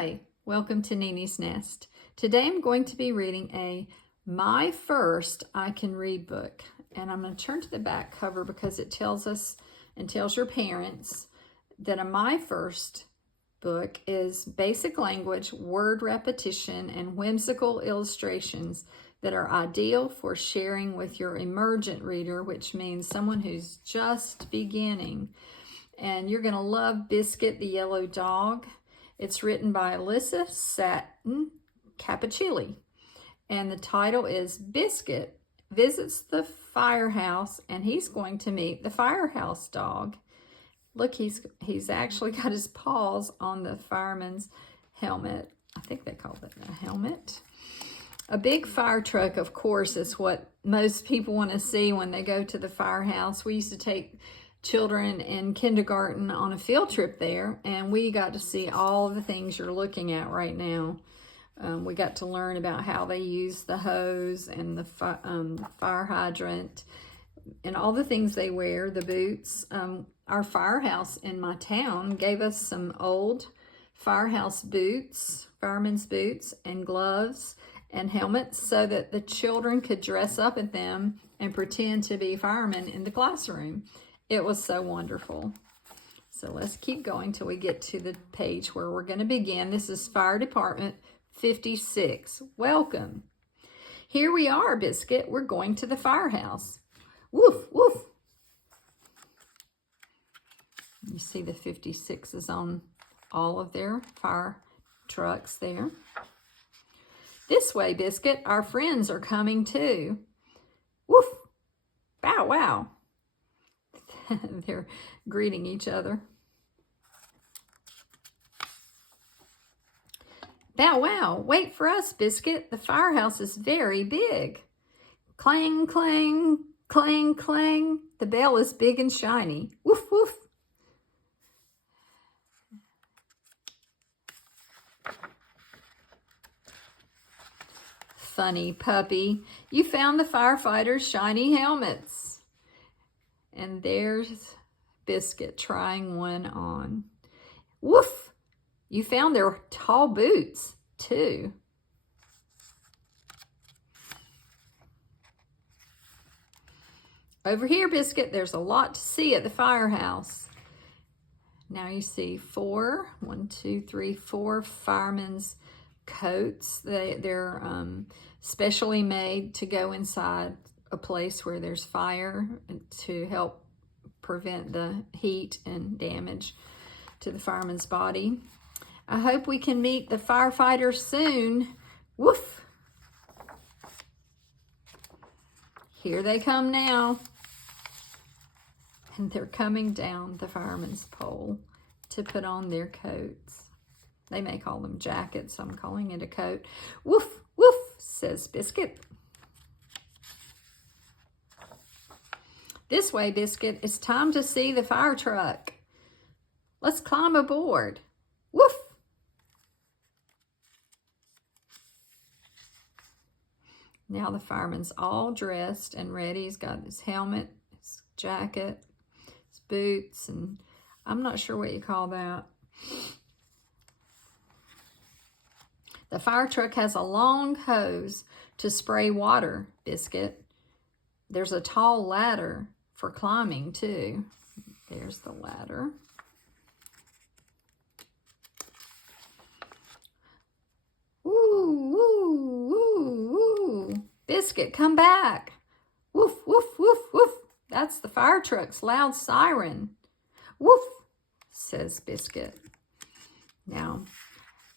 Hi, welcome to Nini's Nest. Today I'm going to be reading a My First I Can Read book. And I'm going to turn to the back cover because it tells us and tells your parents that a My First book is basic language, word repetition, and whimsical illustrations that are ideal for sharing with your emergent reader, which means someone who's just beginning. And you're going to love Biscuit the Yellow Dog. It's written by Alyssa Satin Cappuccilli. And the title is Biscuit Visits the Firehouse, and he's going to meet the Firehouse dog. Look, he's actually got his paws on the fireman's helmet. I think they call it a helmet. A big fire truck, of course, is what most people want to see when they go to the firehouse. We used to take children in kindergarten on a field trip there, and we got to see all of the things you're looking at right now. We got to learn about how they use the hose and the fire hydrant and all the things they wear, the boots. Our firehouse in my town gave us some old firehouse boots, fireman's boots and gloves and helmets so that the children could dress up in them and pretend to be firemen in the classroom. It was so wonderful. So let's keep going till we get to the page where we're going to begin. This is Fire Department 56. Welcome. Here we are, Biscuit. We're going to the firehouse. Woof, woof. You see the 56s on all of their fire trucks there. This way, Biscuit. Our friends are coming too. Woof. Bow wow. They're greeting each other. Bow wow, wait for us, Biscuit. The firehouse is very big. Clang, clang, clang, clang. The bell is big and shiny. Woof, woof. Funny puppy, you found the firefighters' shiny helmets. And there's Biscuit trying one on. Woof! You found their tall boots, too. Over here, Biscuit, there's a lot to see at the firehouse. Now you see four firemen's coats. They're specially made to go inside a place where there's fire to help prevent the heat and damage to the fireman's body. I hope we can meet the firefighters soon. Woof! Here they come now. And they're coming down the fireman's pole to put on their coats. They may call them jackets. I'm calling it a coat. Woof, woof, says Biscuit. This way, Biscuit. It's time to see the fire truck. Let's climb aboard. Woof! Now the fireman's all dressed and ready. He's got his helmet, his jacket, his boots, and I'm not sure what you call that. The fire truck has a long hose to spray water, Biscuit. There's a tall ladder for climbing, too. There's the ladder. Woo, woo, woo, woo. Biscuit, come back. Woof, woof, woof, woof. That's the fire truck's loud siren. Woof, says Biscuit. Now,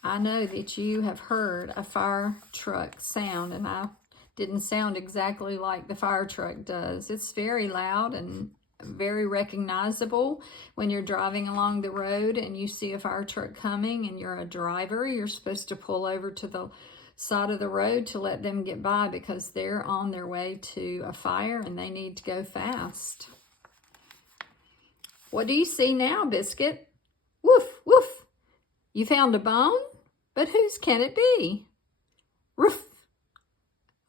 I know that you have heard a fire truck sound, and I didn't sound exactly like the fire truck does. It's very loud and very recognizable when you're driving along the road and you see a fire truck coming and you're a driver. You're supposed to pull over to the side of the road to let them get by because they're on their way to a fire and they need to go fast. What do you see now, Biscuit? Woof, woof. You found a bone? But whose can it be? Roof.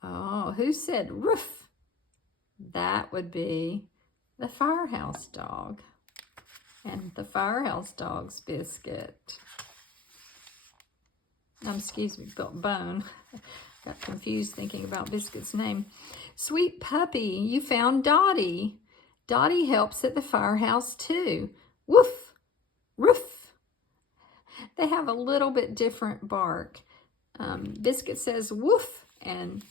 Oh, who said roof? That would be the firehouse dog. And the firehouse dog's Biscuit. excuse me, Bone. Got confused thinking about Biscuit's name. Sweet puppy, you found Dottie. Dottie helps at the firehouse too. Woof, roof. They have a little bit different bark. Biscuit says woof, and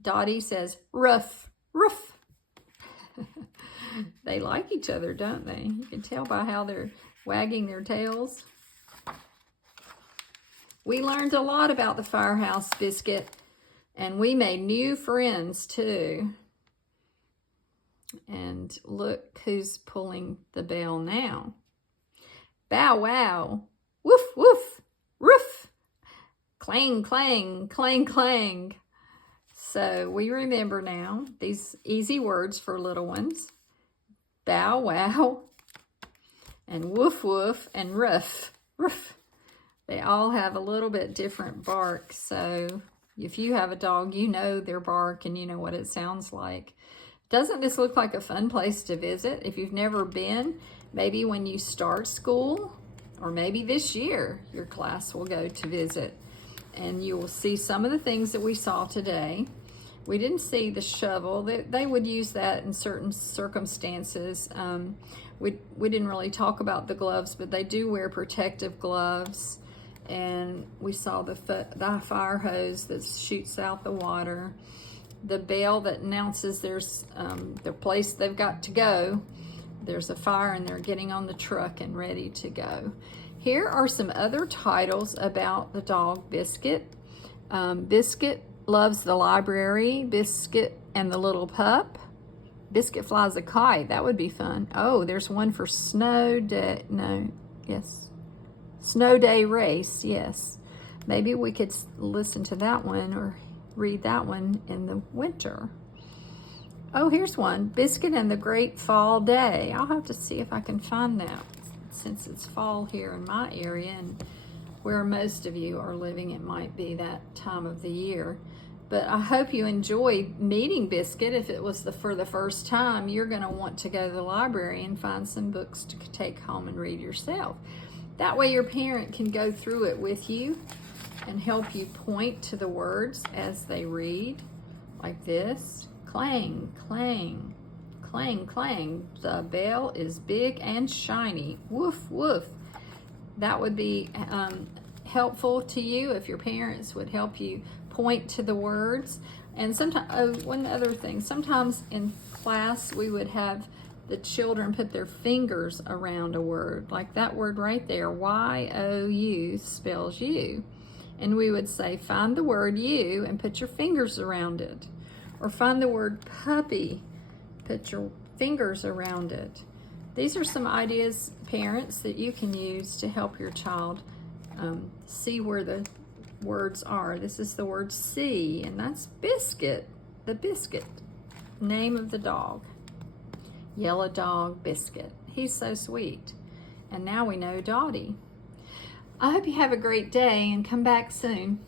Dottie says ruff, roof. They like each other, don't they? You can tell by how they're wagging their tails. We learned a lot about the firehouse, Biscuit, and we made new friends too. And look who's pulling the bell now. Bow wow, woof woof, roof, clang clang, clang clang. So we remember now these easy words for little ones. Bow wow, and woof woof, and ruff, roof. They all have a little bit different bark, so if you have a dog, you know their bark and you know what it sounds like. Doesn't this look like a fun place to visit? If you've never been, maybe when you start school, or maybe this year, your class will go to visit, and you will see some of the things that we saw today. We didn't see the shovel. They would use that in certain circumstances. We didn't really talk about the gloves, but they do wear protective gloves. And we saw the fire hose that shoots out the water. The bell that announces there's the place they've got to go. There's a fire and they're getting on the truck and ready to go. Here are some other titles about the dog Biscuit. Biscuit loves the library. Biscuit and the little pup. Biscuit flies a kite. That would be fun. Oh, there's one for snow day. No, yes. Snow day race, yes. Maybe we could listen to that one or read that one in the winter. Oh, here's one. Biscuit and the Great Fall Day. I'll have to see if I can find that since it's fall here in my area, and where most of you are living, it might be that time of the year. But I hope you enjoyed meeting Biscuit. If it was for the first time, you're going to want to go to the library and find some books to take home and read yourself. That way your parent can go through it with you and help you point to the words as they read, like this. Clang, clang, clang, clang. The bell is big and shiny. Woof, woof. That would be helpful to you if your parents would help you point to the words. And sometimes, one other thing, sometimes in class we would have the children put their fingers around a word, like that word right there, Y-O-U spells you. And we would say, find the word you and put your fingers around it. Or find the word puppy, put your fingers around it. These are some ideas, parents, that you can use to help your child see where the words are. This is the word see, and that's Biscuit, the Biscuit, name of the dog. Yellow dog, Biscuit. He's so sweet. And now we know Dottie. I hope you have a great day and come back soon.